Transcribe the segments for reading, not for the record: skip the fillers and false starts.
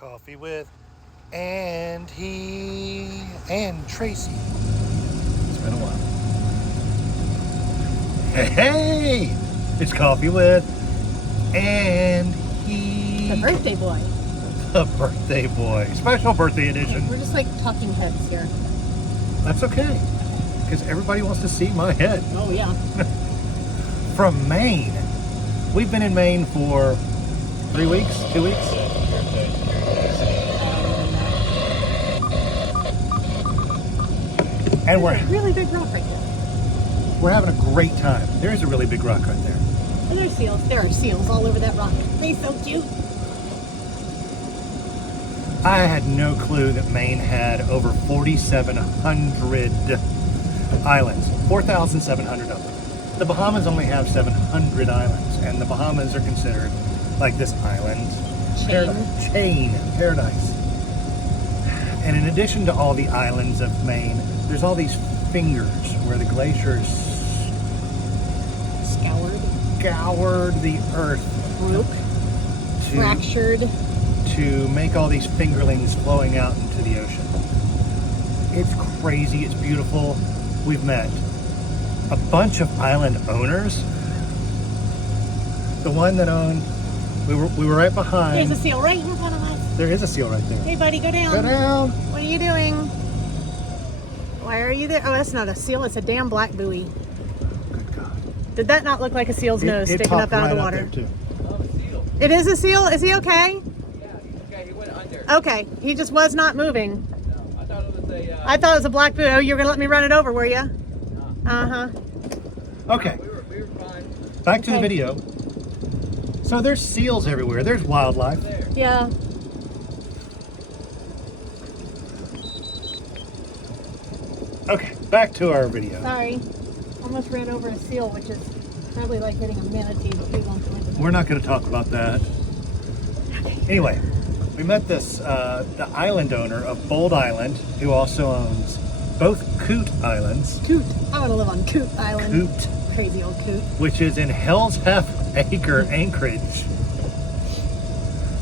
Coffee with Andy and Tracy. It's been a while. Hey, it's Coffee with Andy. The birthday boy. The birthday boy. Special birthday edition. We're just like talking heads here. That's okay, because everybody wants to see my head. Oh, yeah. From Maine. We've been in Maine for 3 weeks, 2 weeks. And we're a really big rock right there. We're having a great time. There's a really big rock right there. And there's seals. There are seals all over that rock. They're so cute. I had no clue that Maine had over 4,700 islands. 4,700 of them. The Bahamas only have 700 islands, and the Bahamas are considered like this island chain paradise. And in addition to all the islands of Maine, there's all these fingers where the glaciers scoured the earth, broke, fractured, to make all these fingerlings flowing out into the ocean. It's crazy. It's beautiful. We've met a bunch of island owners. The one that owned, we were right behind. There's a seal right in front of us. There is a seal right there. Hey, buddy, go down. Go down. What are you doing? Why are you there? Oh, that's not a seal. It's a damn black buoy. Good God. Did that not look like a seal's nose sticking up out of the water? Too. Oh, a seal. It is a seal? Is he okay? Yeah, he's okay. He went under. Okay. He just was not moving. No, I thought it was a... I thought it was a black buoy. Oh, you were going to let me run it over, were you? No. Uh-huh. Okay. We were fine. Back to the video. So there's seals everywhere. There's wildlife. There. Yeah. Okay, back to our video. Sorry. Almost ran over a seal, which is probably like hitting a manatee, but we won't do it. We're not going to talk about that. Anyway, we met this the island owner of Bold Island, who also owns both Coot Islands. Coot. I want to live on Coot Island. Coot, Crazy old Coot. which is in Hell's Half Acre Anchorage.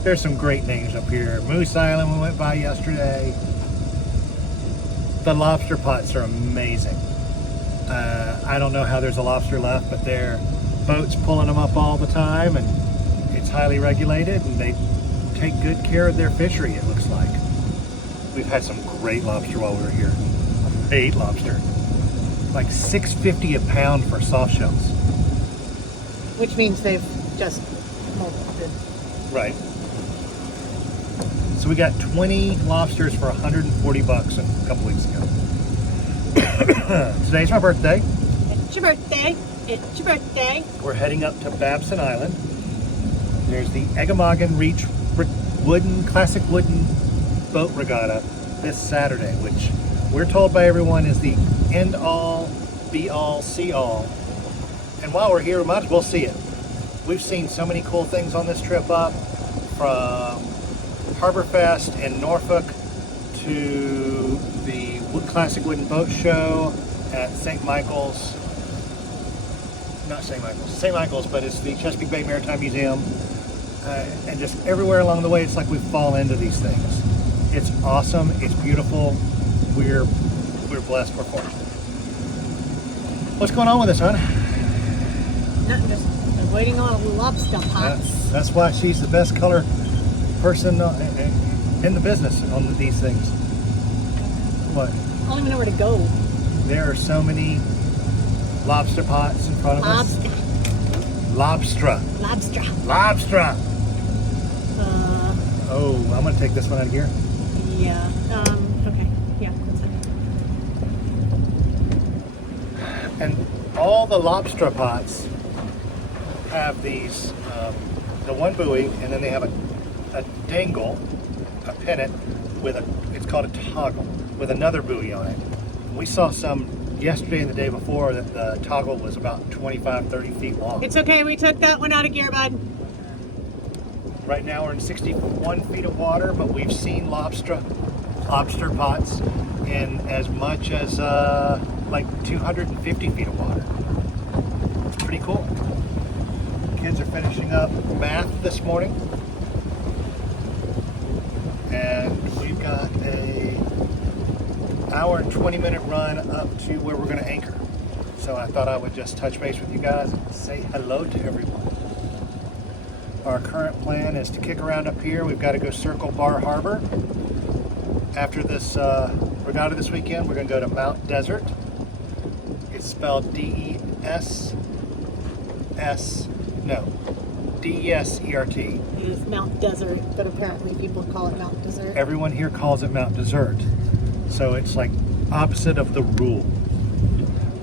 There's some great names up here. Moose Island we went by yesterday. The lobster pots are amazing. I don't know how there's a lobster left, but there are boats pulling them up all the time, and it's highly regulated, and they take good care of their fishery, it looks like. We've had some great lobster while we were here. Great lobster. Like $6.50 a pound for soft shells. Which means they've just molted. Right. So we got 20 lobsters for $140 a couple weeks ago. Today's my birthday. It's your birthday. It's your birthday. We're heading up to Babson Island. There's the Eggemogan Reach classic wooden boat regatta this Saturday, which we're told by everyone is the end all, be all, see all. And while we're here, we might as well see it. We've seen so many cool things on this trip up, from Harborfest in Norfolk to the classic wooden boat show at St. Michael's. Not St. Michael's, but it's the Chesapeake Bay Maritime Museum. And just everywhere along the way, it's like we fall into these things. It's awesome. It's beautiful. We're blessed. We're fortunate. What's going on with us, hon? Nothing, just waiting on a lobster pots. That's why she's the best color person in the business on these things. What? I don't even know where to go. There are so many lobster pots in front of us. Lobster. Oh, I'm going to take this one out of here. Yeah. Okay. Yeah, that's it. And all the lobster pots have these, the one buoy, and then they have a dangle, a pennant, it's called a toggle, with another buoy on it. We saw some yesterday and the day before that the toggle was about 25, 30 feet long. It's okay. We took that one out of gear, bud. Right now we're in 61 feet of water, but we've seen lobster pots in as much as like 250 feet of water. It's pretty cool. Kids are finishing up math this morning. hour and 20-minute run up to where we're going to anchor. So I thought I would just touch base with you guys and say hello to everyone. Our current plan is to kick around up here. We've got to go circle Bar Harbor. After this regatta this weekend, we're going to go to Mount Desert. It's spelled D-E-S-E-R-T. It is Mount Desert, but apparently people call it Mount Desert. Everyone here calls it Mount Desert. So it's like opposite of the rule.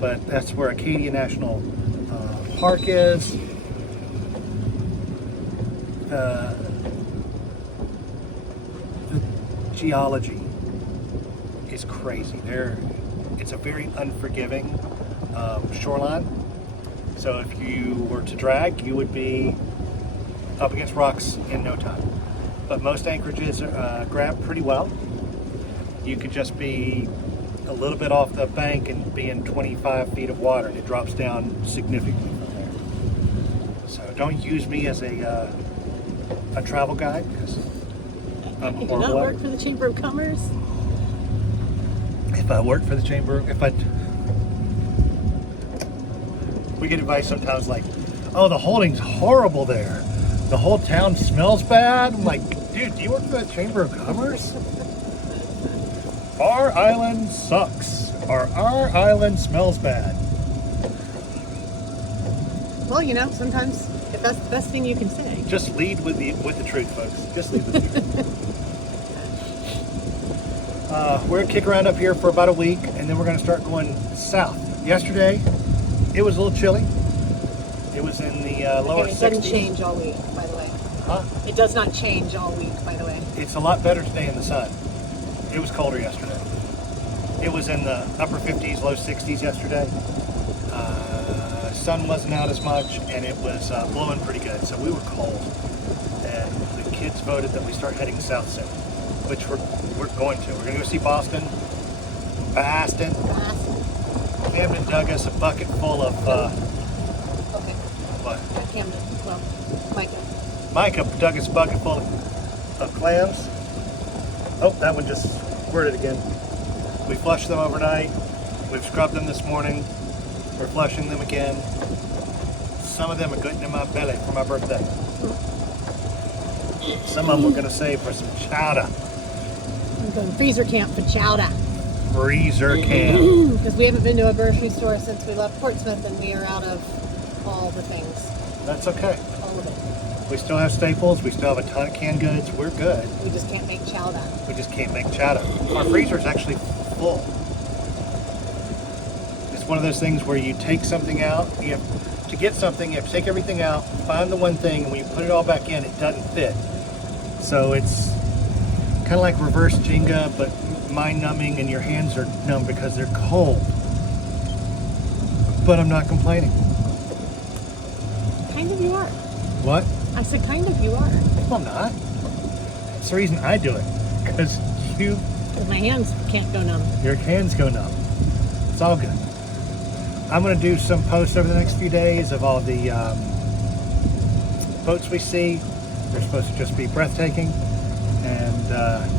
But that's where Acadia National Park is. The geology is crazy. It's a very unforgiving shoreline. So if you were to drag, you would be up against rocks in no time. But most anchorages grab pretty well. You could just be a little bit off the bank and be in 25 feet of water, and it drops down significantly from there. So don't use me as a travel guide, because I'm I do not horrible. work for the Chamber of Commerce. If I worked for the chamber, we get advice sometimes like, oh, the holding's horrible there. The whole town smells bad. I'm like, dude, do you work for the Chamber of Commerce? Our island sucks. Or our island smells bad. Well, you know, sometimes if that's the best thing you can say. Just lead with the truth, folks. Just lead with the truth. We're gonna kick around up here for about a week, and then we're gonna start going south. Yesterday, it was a little chilly. It was in the lower 60s. It doesn't change all week, by the way. Huh? It does not change all week, by the way. It's a lot better today in the sun. It was colder yesterday. It was in the upper 50s, low 60s yesterday. Sun wasn't out as much, and it was blowing pretty good, so we were cold. And the kids voted that we start heading south soon, which we're going to. We're going to go see Boston. Camden dug us a bucket full of, Okay. what? Not Camden. Well, Micah. Micah dug us a bucket full of clams. Oh, that one just squirted again. We flushed them overnight. We've scrubbed them this morning. We're flushing them again. Some of them are getting in my belly for my birthday. Some of them we're going to save for some chowder. I'm going freezer camp for chowder. Freezer camp. Because we haven't been to a grocery store since we left Portsmouth, and we are out of all the things. That's okay. All of it. We still have staples. We still have a ton of canned goods. We're good. We just can't make chowder. We just can't make chowder. Our freezer is actually full. It's one of those things where you take something out. To get something, you have to take everything out, find the one thing, and when you put it all back in, it doesn't fit. So it's kind of like reverse Jenga, but mind-numbing, and your hands are numb because they're cold. But I'm not complaining. Kind of you are. What? I said kind of you are. Well, I'm not. It's the reason I do it. Because Because my hands can't go numb. your hands go numb. It's all good. I'm going to do some posts over the next few days of all the boats we see. They're supposed to just be breathtaking. And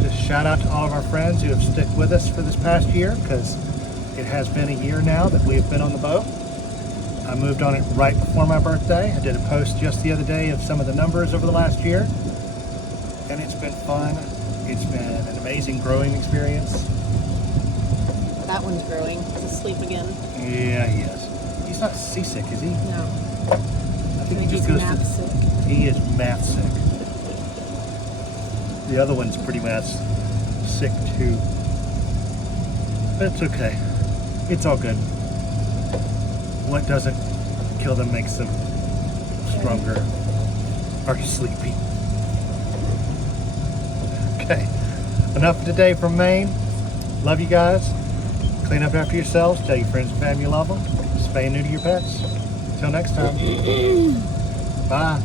just shout out to all of our friends who have stuck with us for this past year, because it has been a year now that we have been on the boat. I moved on it right before my birthday. I did a post just the other day of some of the numbers over the last year. And it's been fun. It's been an amazing growing experience. That one's growing. He's asleep again. Yeah, he is. He's not seasick, is he? No. I think he He's just goes math to... sick. He is math sick. The other one's pretty math sick too. But it's okay. It's all good. What doesn't kill them makes them stronger or sleepy. Okay. Enough for today from Maine. Love you guys. Clean up after yourselves. Tell your friends and family you love them. Spay and neuter your pets. Until next time. Bye.